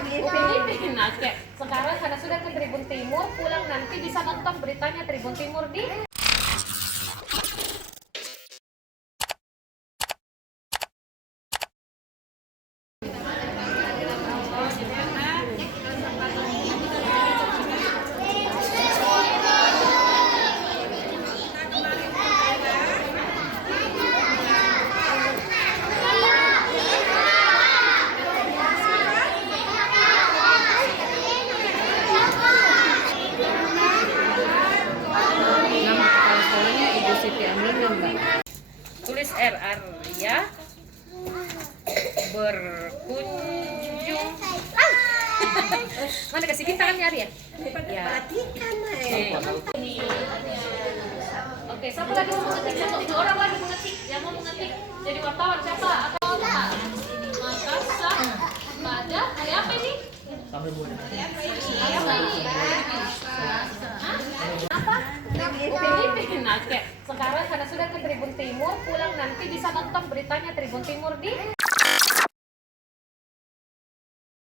Filipina. Nah, sekarang karena sudah ke Tribun Timur, pulang nanti bisa nonton beritanya Tribun Timur di tulis ya berkunjung. Mana kasih kita kan nyari ya? Ya. Oke, siapa lagi mau mengetik? Dua orang lagi mengetik. Yang mau mengetik jadi wartawan siapa? Atau Makassar? Ada? Hari apa ini? Hari apa ini? Apa? Filipina. Sekarang karena sudah ke Tribun Timur, pulang nanti bisa nonton beritanya Tribun Timur di